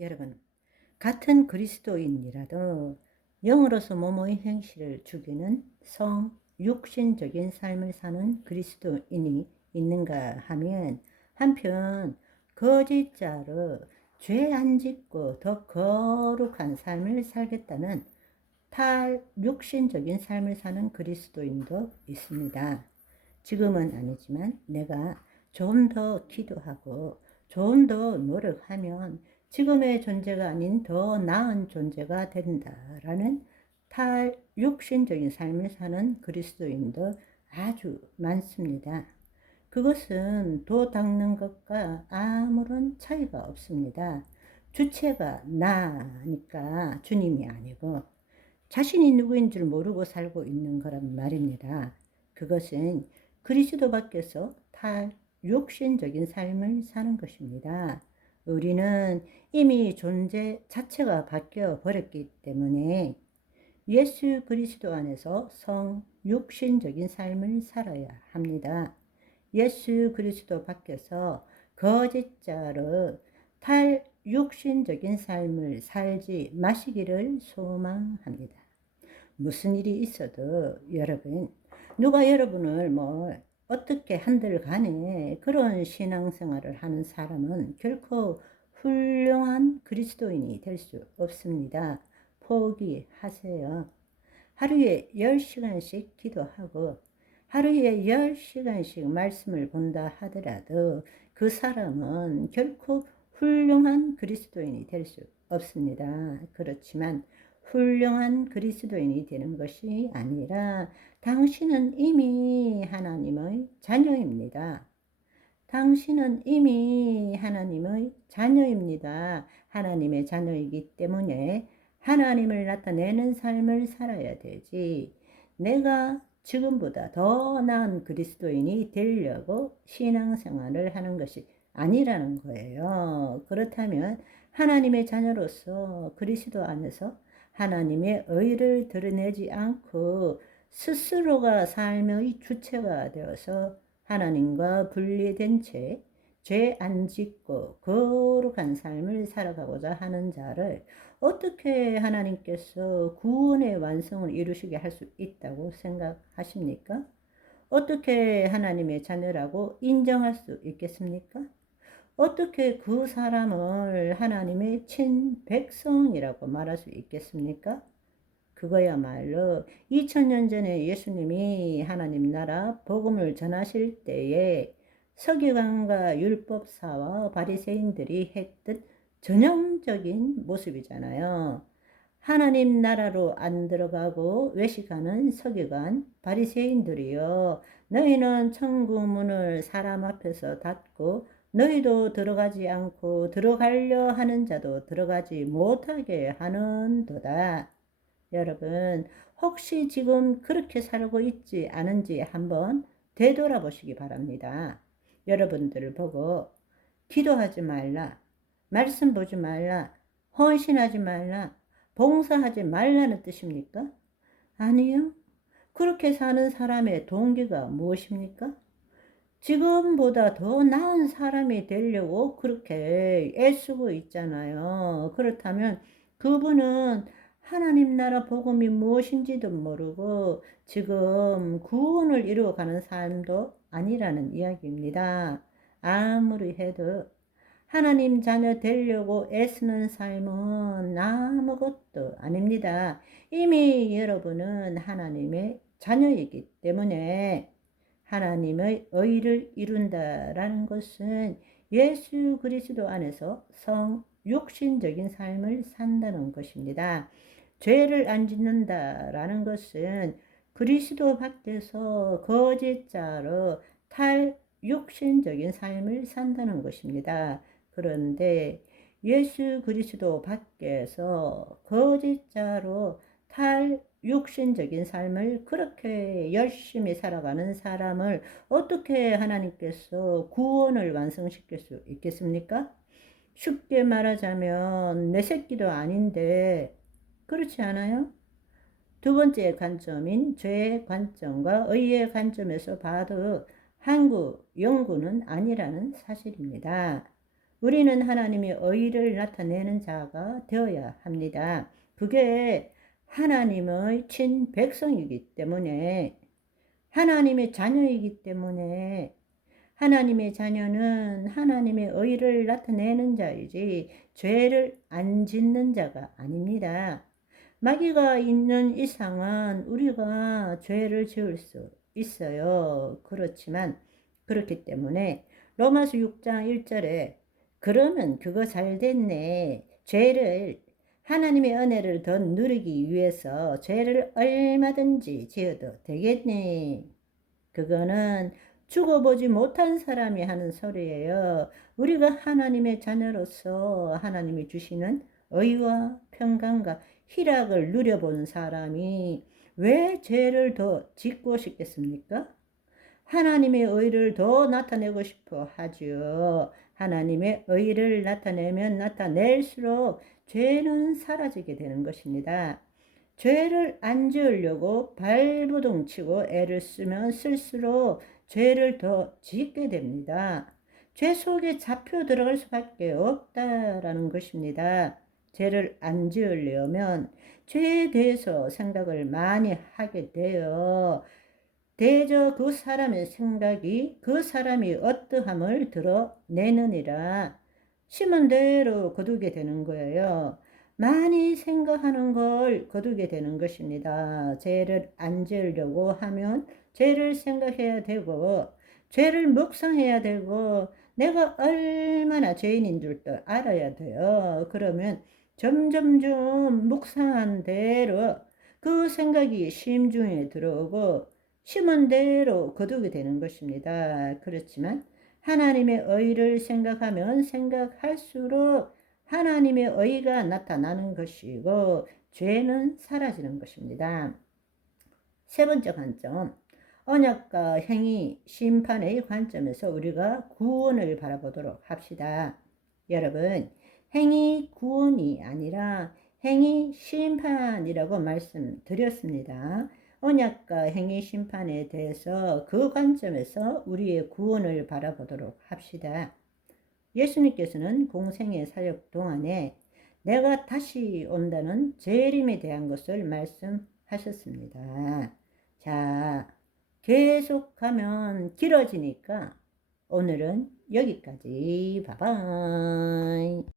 여러분, 같은 그리스도인이라도 영으로서 몸의 행실을 죽이는 육신적인 삶을 사는 그리스도인이 있는가 하면, 한편 거짓자로 죄 안 짓고 더 거룩한 삶을 살겠다는 탈육신적인 삶을 사는 그리스도인도 있습니다. 지금은 아니지만 내가 좀 더 기도하고 좀 더 노력하면 지금의 존재가 아닌 더 나은 존재가 된다라는 탈육신적인 삶을 사는 그리스도인도 아주 많습니다. 그것은 도 닦는 것과 아무런 차이가 없습니다. 주체가 나니까 주님이 아니고 자신이 누구인 줄 모르고 살고 있는 거란 말입니다. 그것은 그리스도 밖에서 탈육신적인 삶을 사는 것입니다. 우리는 이미 존재 자체가 바뀌어 버렸기 때문에 예수 그리스도 안에서 성육신적인 삶을 살아야 합니다. 예수 그리스도 밖에서 거짓자로 탈육신적인 삶을 살지 마시기를 소망합니다. 무슨 일이 있어도 여러분, 누가 여러분을 어떻게 한들 간에 그런 신앙생활을 하는 사람은 결코 훌륭한 그리스도인이 될 수 없습니다. 포기하세요. 하루에 10시간씩 기도하고 하루에 10시간씩 말씀을 본다 하더라도 그 사람은 결코 훌륭한 그리스도인이 될 수 없습니다. 그렇지만 훌륭한 그리스도인이 되는 것이 아니라 당신은 이미 하나님의 자녀입니다. 당신은 이미 하나님의 자녀입니다. 하나님의 자녀이기 때문에 하나님을 나타내는 삶을 살아야 되지. 내가 지금보다 더 나은 그리스도인이 되려고 신앙생활을 하는 것이 아니라는 거예요. 그렇다면 하나님의 자녀로서 그리스도 안에서 하나님의 의를 드러내지 않고 스스로가 삶의 주체가 되어서 하나님과 분리된 채 죄 안 짓고 거룩한 삶을 살아가고자 하는 자를 어떻게 하나님께서 구원의 완성을 이루시게 할 수 있다고 생각하십니까? 어떻게 하나님의 자녀라고 인정할 수 있겠습니까? 어떻게 그 사람을 하나님의 친백성이라고 말할 수 있겠습니까? 그거야말로 2000년 전에 예수님이 하나님 나라 복음을 전하실 때에 서기관과 율법사와 바리새인들이 했던 전형적인 모습이잖아요. 하나님 나라로 안 들어가고 외식하는 서기관, 바리새인들이요, 너희는 천국 문을 사람 앞에서 닫고 너희도 들어가지 않고 들어가려 하는 자도 들어가지 못하게 하는도다. 여러분, 혹시 지금 그렇게 살고 있지 않은지 한번 되돌아보시기 바랍니다. 여러분들을 보고 기도하지 말라, 말씀 보지 말라, 헌신하지 말라, 봉사하지 말라는 뜻입니까? 아니요. 그렇게 사는 사람의 동기가 무엇입니까? 지금보다 더 나은 사람이 되려고 그렇게 애쓰고 있잖아요. 그렇다면 그분은 하나님 나라 복음이 무엇인지도 모르고 지금 구원을 이루어가는 삶도 아니라는 이야기입니다. 아무리 해도 하나님 자녀 되려고 애쓰는 삶은 아무것도 아닙니다. 이미 여러분은 하나님의 자녀이기 때문에 하나님의 의를 이룬다라는 것은 예수 그리스도 안에서 육신적인 삶을 산다는 것입니다. 죄를 안 짓는다라는 것은 그리스도 밖에서 거짓자로 탈육신적인 삶을 산다는 것입니다. 그런데 예수 그리스도 밖에서 거짓자로 탈육신적인 삶을 그렇게 열심히 살아가는 사람을 어떻게 하나님께서 구원을 완성시킬 수 있겠습니까? 쉽게 말하자면 내 새끼도 아닌데 그렇지 않아요? 두 번째 관점인 죄의 관점과 의의 관점에서 봐도 한국, 영구는 아니라는 사실입니다. 우리는 하나님의 의를 나타내는 자가 되어야 합니다. 그게 하나님의 친백성이기 때문에, 하나님의 자녀이기 때문에, 하나님의 자녀는 하나님의 의를 나타내는 자이지 죄를 안 짓는 자가 아닙니다. 마귀가 있는 이상은 우리가 죄를 지을 수 있어요. 그렇지만 그렇기 때문에 로마서 6장 1절에 그러면 그거 잘 됐네. 죄를 하나님의 은혜를 더 누리기 위해서 죄를 얼마든지 지어도 되겠네. 그거는 죽어보지 못한 사람이 하는 소리예요. 우리가 하나님의 자녀로서 하나님이 주시는 의와 평강과 희락을 누려본 사람이 왜 죄를 더 짓고 싶겠습니까? 하나님의 의를 더 나타내고 싶어 하죠. 하나님의 의를 나타내면 나타낼수록 죄는 사라지게 되는 것입니다. 죄를 안 지으려고 발버둥 치고 애를 쓰면 쓸수록 죄를 더 짓게 됩니다. 죄 속에 잡혀 들어갈 수밖에 없다라는 것입니다. 죄를 안 지으려면 죄에 대해서 생각을 많이 하게 돼요. 대저 그 사람의 생각이 그 사람이 어떠함을 드러내느니라. 심은 대로 거두게 되는 거예요. 많이 생각하는 걸 거두게 되는 것입니다. 죄를 안 지으려고 하면 죄를 생각해야 되고, 죄를 묵상해야 되고, 내가 얼마나 죄인인 줄도 알아야 돼요. 그러면 점점점 묵상한 대로 그 생각이 심중에 들어오고 심은 대로 거두게 되는 것입니다. 그렇지만 하나님의 의를 생각하면 생각할수록 하나님의 의가 나타나는 것이고 죄는 사라지는 것입니다. 세 번째 관점, 언약과 행위, 심판의 관점에서 우리가 구원을 바라보도록 합시다. 여러분, 행위 구원이 아니라 행위 심판이라고 말씀드렸습니다. 언약과 행위 심판에 대해서 그 관점에서 우리의 구원을 바라보도록 합시다. 예수님께서는 공생의 사역 동안에 내가 다시 온다는 재림에 대한 것을 말씀하셨습니다. 자, 계속하면 길어지니까 오늘은 여기까지. 바이바이.